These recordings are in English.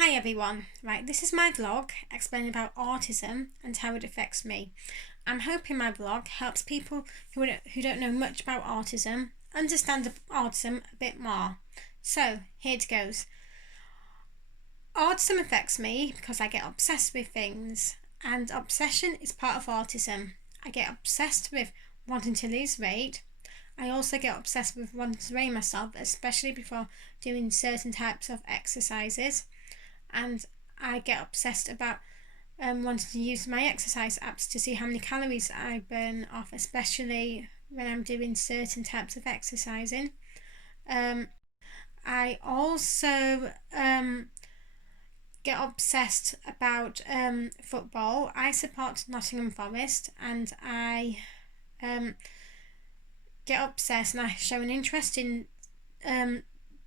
Hi everyone, right, this is my vlog explaining about autism and how it affects me. I'm hoping my vlog helps people who don't know much about autism understand autism a bit more. So, here it goes. Autism affects me because I get obsessed with things, and obsession is part of autism. I get obsessed with wanting to lose weight. I also get obsessed with wanting to weigh myself, especially before doing certain types of exercises. And I get obsessed about wanting to use my exercise apps to see how many calories I burn off, especially when I'm doing certain types of exercising. Um, I also get obsessed about football. I support Nottingham Forest, and I get obsessed and I show an interest in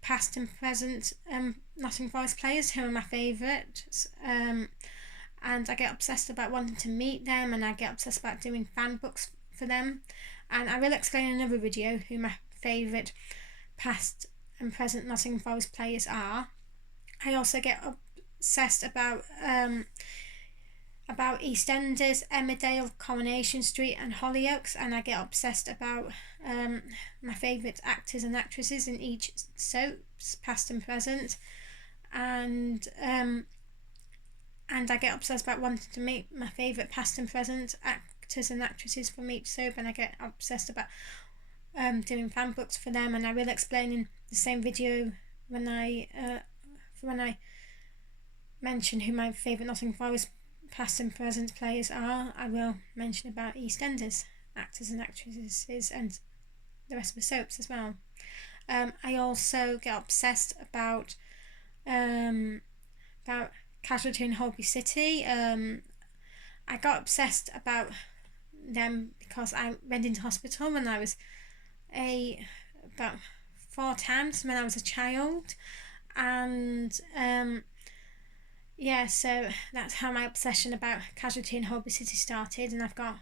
past and present Nottingham Forest players who are my favourites. And I get obsessed about wanting to meet them, and I get obsessed about doing fan books for them. And I will explain in another video who my favourite past and present Nottingham Forest players are. I also get obsessed about EastEnders, Emmerdale, Coronation Street and Hollyoaks, and I get obsessed about my favourite actors and actresses in each soaps, past and present, and I get obsessed about wanting to meet my favourite past and present actors and actresses from each soap, and I get obsessed about doing fan books for them, and I will explain in the same video when I mention who my favourite Nottingham Forest past and present players are. I will mention about EastEnders actors and actresses and the rest of the soaps as well. I also get obsessed about Casualty in Holby City. I got obsessed about them because I went into hospital when I was about 4 times when I was a child, and so that's how my obsession about Casualty in Holby City started, and I've got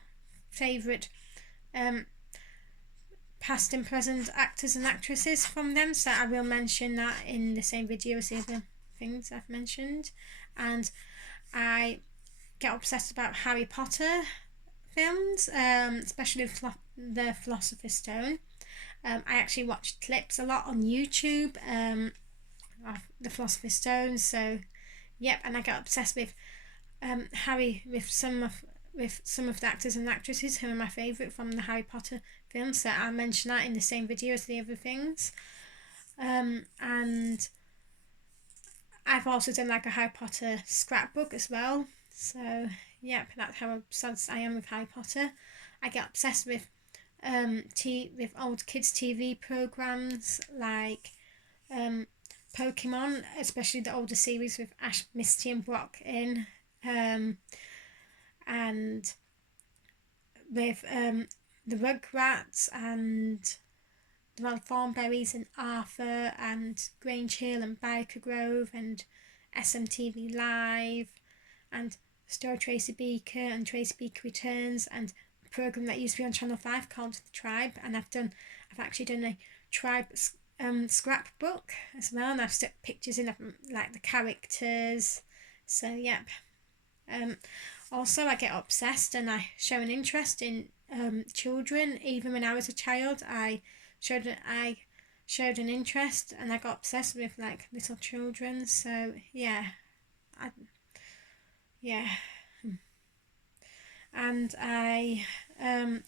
favourite past and present actors and actresses from them, so I will mention that in the same video as the other things I've mentioned. And I get obsessed about Harry Potter films, especially the Philosopher's Stone. I actually watch clips a lot on YouTube of the Philosopher's Stone, so yep, and I get obsessed with Harry with some of the actors and actresses who are my favourite from the Harry Potter films, so I'll mention that in the same video as the other things. And I've also done like a Harry Potter scrapbook as well, so yep, that's how obsessed I am with Harry Potter. I get obsessed with with old kids TV programs like Pokemon, especially the older series with Ash, Misty and Brock in, and with the Rugrats and the Wild Thornberrys and Arthur and Grange Hill and Biker Grove and SMTV Live and Story Tracy Beaker and Tracy Beaker Returns, and a programme that used to be on Channel 5 called The Tribe, and I've actually done a Tribe scrapbook as well, and I've stuck pictures in of like the characters, so yep. Also, I get obsessed and I show an interest in children. Even when I was a child, I showed an interest and I got obsessed with like little children. So yeah, and I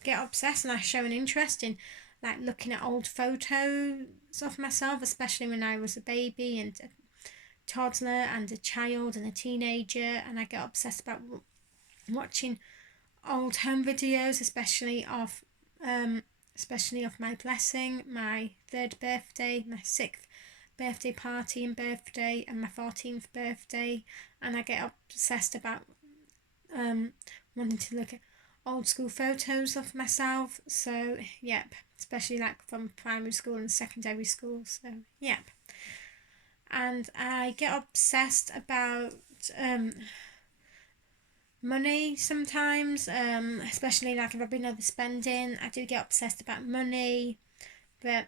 get obsessed and I show an interest in like looking at old photos of myself, especially when I was a baby and a toddler and a child and a teenager, and I get obsessed about watching old home videos, especially of my blessing, my 3rd birthday, my 6th birthday party and birthday, and my 14th birthday, and I get obsessed about wanting to look at old school photos of myself. So yep, especially like from primary school and secondary school. So yep, and I get obsessed about money sometimes, especially like if I've been overspending. I do get obsessed about money, but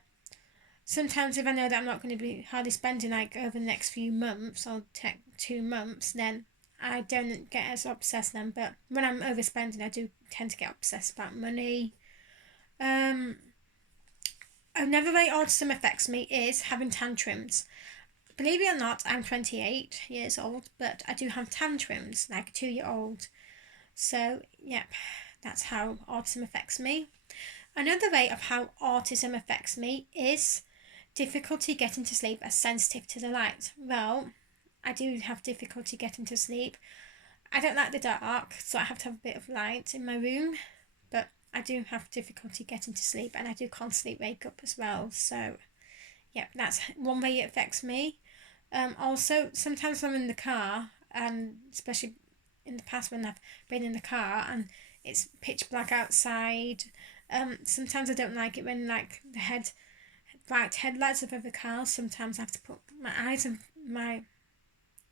sometimes if I know that I'm not going to be hardly spending like over the next few months or 2 months, then I don't get as obsessed then. But when I'm overspending, I do tend to get obsessed about money. Another way autism affects me is having tantrums. Believe it or not, I'm 28 years old, but I do have tantrums like a 2-year-old. So, yep, that's how autism affects me. Another way of how autism affects me is difficulty getting to sleep as sensitive to the light. Well, I do have difficulty getting to sleep. I don't like the dark, so I have to have a bit of light in my room, but I do have difficulty getting to sleep, and I do constantly wake up as well. So, yeah, that's one way it affects me. Also, sometimes when I'm in the car, and especially in the past when I've been in the car and it's pitch black outside, sometimes I don't like it when like the bright headlights of the car. Sometimes I have to put my eyes and my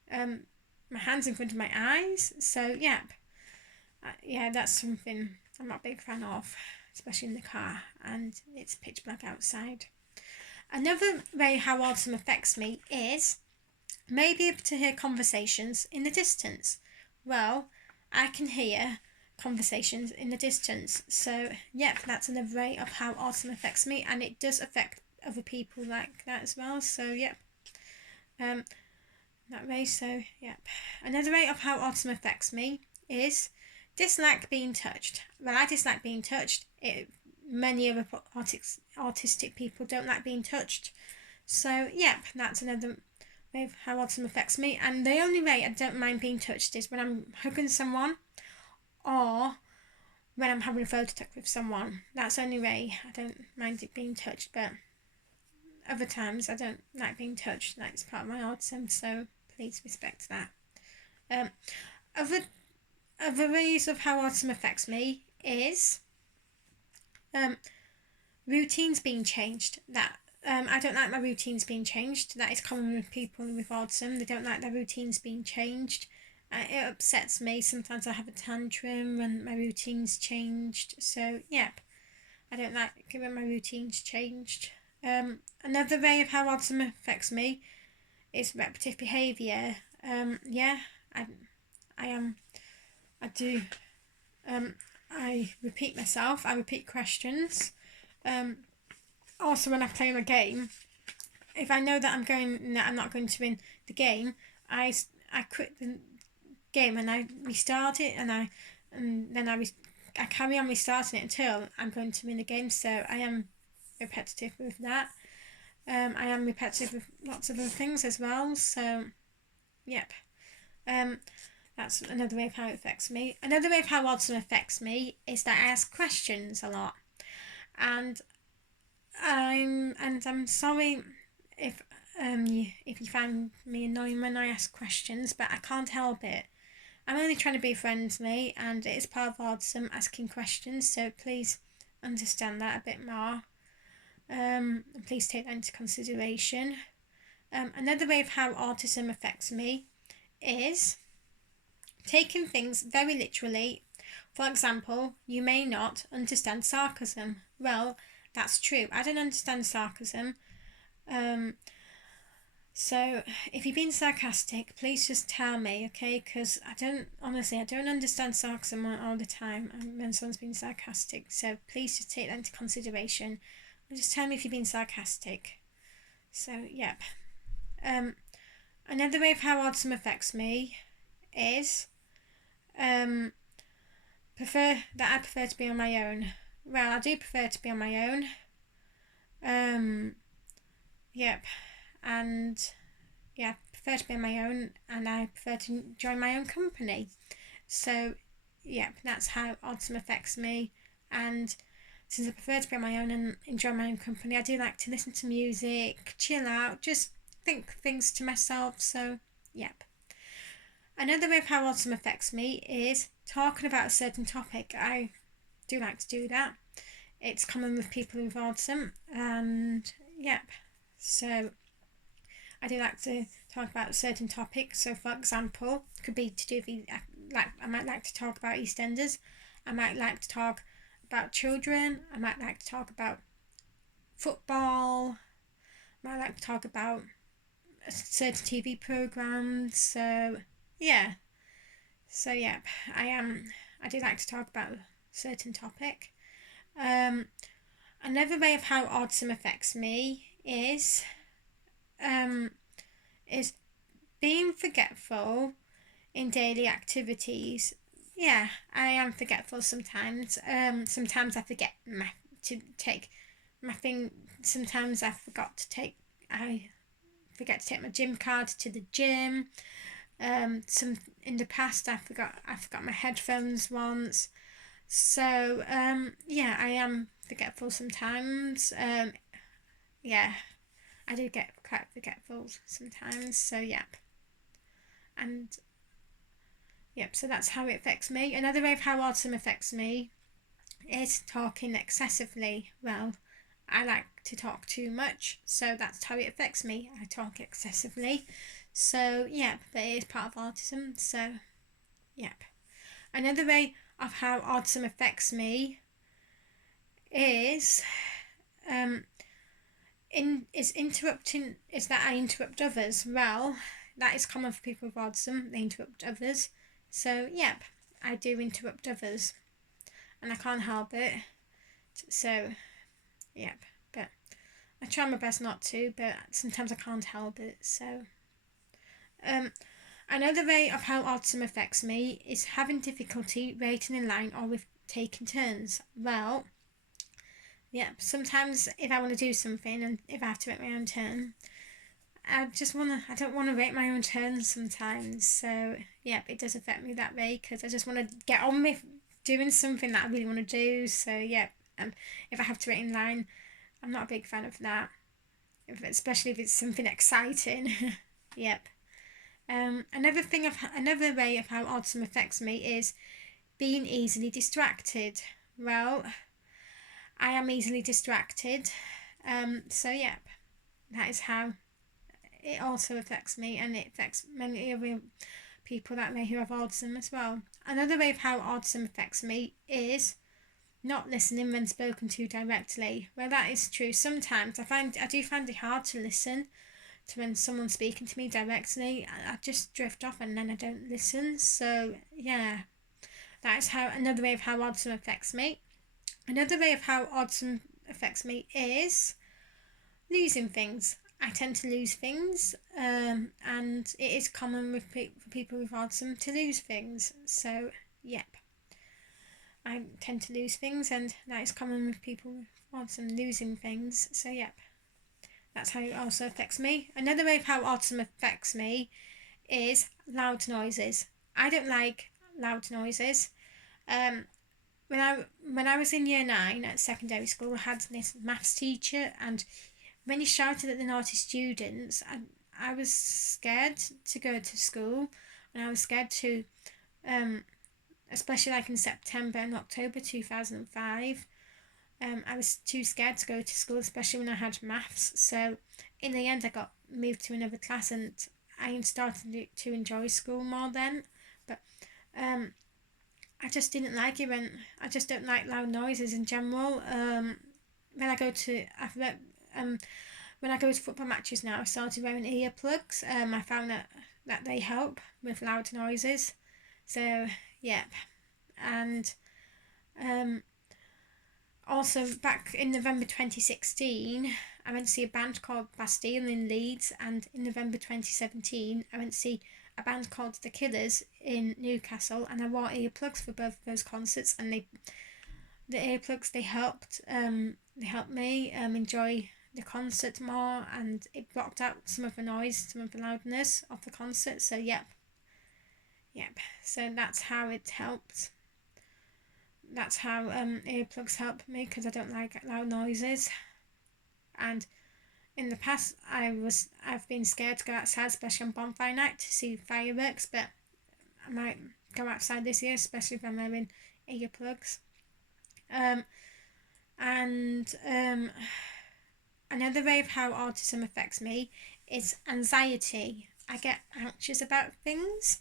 hands in front of my eyes. So yeah, that's something I'm not a big fan of, especially in the car and it's pitch black outside. Another way how autism affects me is maybe able to hear conversations in the distance. Well, I can hear conversations in the distance. So, yep, that's another way of how autism affects me, and it does affect other people like that as well. So, yep, that way. So, yep. Another way of how autism affects me is dislike being touched. Well, I dislike being touched. Many other autistic people don't like being touched. So, yep, that's another way of how autism affects me. And the only way I don't mind being touched is when I'm hugging someone or when I'm having a photo talk with someone. That's the only way I don't mind it being touched. But other times I don't like being touched. That's part of my autism, so please respect that. Other ways of how autism affects me is routines being changed. That I don't like my routines being changed. That is common with people with autism. They don't like their routines being changed. It upsets me. Sometimes I have a tantrum when my routine's changed. So, yep, I don't like when my routine's changed. Another way of how autism affects me is repetitive behaviour. I do. I repeat myself. I repeat questions. Also, when I play a game, if I know that I'm not going to win the game, I quit the game and I restart it, and then I carry on restarting it until I'm going to win the game. So I am repetitive with that. I am repetitive with lots of other things as well. So, yep. That's another way of how it affects me. Another way of how autism affects me is that I ask questions a lot, and I'm sorry if you find me annoying when I ask questions, but I can't help it. I'm only trying to be friendly, and it is part of autism asking questions. So please understand that a bit more. And please take that into consideration. Another way of how autism affects me is taking things very literally. For example, you may not understand sarcasm. Well, that's true. I don't understand sarcasm. So if you're being sarcastic, please just tell me, okay? Because I don't understand sarcasm all the time when someone's being sarcastic. So please just take that into consideration and just tell me if you're being sarcastic. So, yep. Another way of how autism affects me is I prefer to be on my own. Well, I do prefer to be on my own. Yep. And yeah, I prefer to be on my own, and I prefer to enjoy my own company. So, yep, that's how autism affects me. And since I prefer to be on my own and enjoy my own company, I do like to listen to music, chill out, just think things to myself. So, yep. Another way of how autism affects me is talking about a certain topic. I do like to do that. It's common with people with autism, and yep. So I do like to talk about a certain topic. So, for example, it could be to do with I might like to talk about EastEnders. I might like to talk about children. I might like to talk about football. I like to talk about certain TV programs. So yeah, yeah, I do like to talk about a certain topic. Um, Another way of how autism affects me um, is being forgetful in daily activities. Yeah, I am forgetful sometimes. Sometimes I forget to take my thing. Sometimes I forget to take my gym card to the gym. Some in the past I forgot my headphones once. So yeah, I am forgetful sometimes. Yeah, I do get quite forgetful sometimes. So yep, and yep. So that's how it affects me. Another way of how autism affects me is talking excessively. Well, I like to talk too much, so that's how it affects me. I talk excessively. So yeah, that is part of autism. So yep. Another way of how autism affects me is um is that I interrupt others. Well, that is common for people with autism. They interrupt others. So yep, I do interrupt others, and I can't help it. So yep, but I try my best not to, but sometimes I can't help it. So um, another way of how autism affects me is having difficulty waiting in line or with taking turns. Well, yeah, sometimes if I want to do something and if I have to wait my own turn, I don't want to wait my own turn sometimes. So, yeah, it does affect me that way because I just want to get on with doing something that I really want to do. So, yeah, if I have to wait in line, I'm not a big fan of that, especially if it's something exciting. Yep. Another way of how autism affects me is being easily distracted. Well, I am easily distracted. So yep, that is how it also affects me, and it affects many other people that may who have autism as well. Another way of how autism affects me is not listening when spoken to directly. Well, that is true. Sometimes I do find it hard to listen to when someone's speaking to me directly. I just drift off and then I don't listen. So yeah, that is how another way of how autism affects me. Another way of how autism affects me is losing things. I tend to lose things, and it is common for people with autism to lose things. So, yep, I tend to lose things, and that is common with people with autism losing things. So, yep, that's how it also affects me. Another way of how autism affects me is loud noises. I don't like loud noises. Um, when I was in year 9 at secondary school, I had this maths teacher, and when he shouted at the naughty students, I was scared to go to school, and I was scared to, especially like in September and October 2005. I was too scared to go to school, especially when I had maths. So in the end, I got moved to another class, and I started to enjoy school more then. But I just didn't like it I just don't like loud noises in general. When I go to when I go to football matches now, I started wearing earplugs. I found that they help with loud noises. So yeah, and um, also back in November 2016, I went to see a band called Bastille in Leeds, and in November 2017, I went to see a band called The Killers in Newcastle, and I wore earplugs for both of those concerts, and the earplugs they helped me enjoy the concert more, and it blocked out some of the noise, some of the loudness of the concert. So yep. So that's how it helped. That's how earplugs help me because I don't like loud noises. And in the past, I've been scared to go outside, especially on bonfire night to see fireworks. But I might go outside this year, especially if I'm wearing earplugs. And another way of how autism affects me is anxiety. I get anxious about things.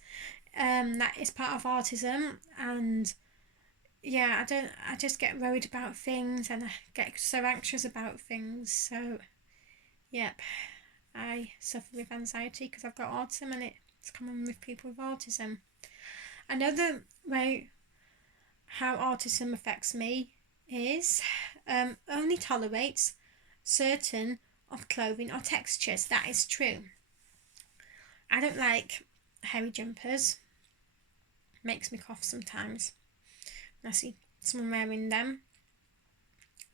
That is part of autism, and yeah, I just get worried about things, and I get so anxious about things. So Yep, I suffer with anxiety because I've got autism, and it's common with people with autism. Another way how autism affects me is only tolerates certain of clothing or textures. That is true. I don't like hairy jumpers. Makes me cough sometimes when I see someone wearing them.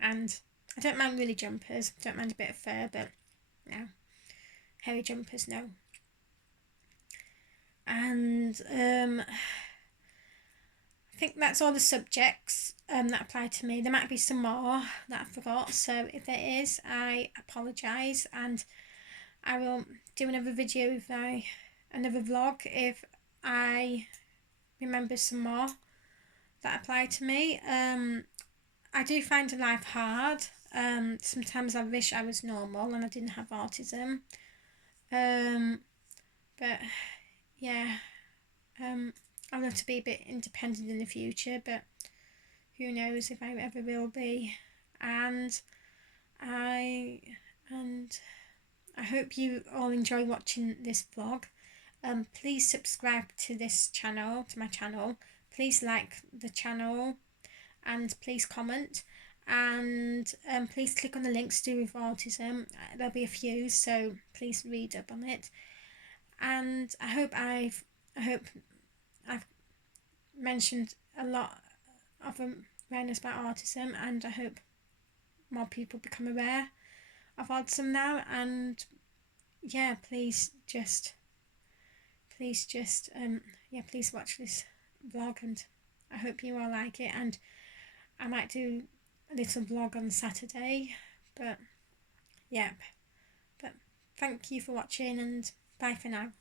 And I don't mind really jumpers. Don't mind a bit of fur, but no. Hairy jumpers, no. And I think that's all the subjects that apply to me. There might be some more that I forgot, so if there is, I apologise, and I will do another video with another vlog if I remember some more that apply to me. I do find life hard. Sometimes I wish I was normal and I didn't have autism. But yeah, I want to be a bit independent in the future, but who knows if I ever will be. And I hope you all enjoy watching this vlog. Please subscribe to this channel, to my channel. Please like the channel, and please comment, and please click on the links to do with autism. There'll be a few, so please read up on it. And I hope I've mentioned a lot of awareness about autism, and I hope more people become aware of autism now. And yeah, please watch this vlog, and I hope you all like it. And I might do a little vlog on Saturday, but yeah. But thank you for watching, and bye for now.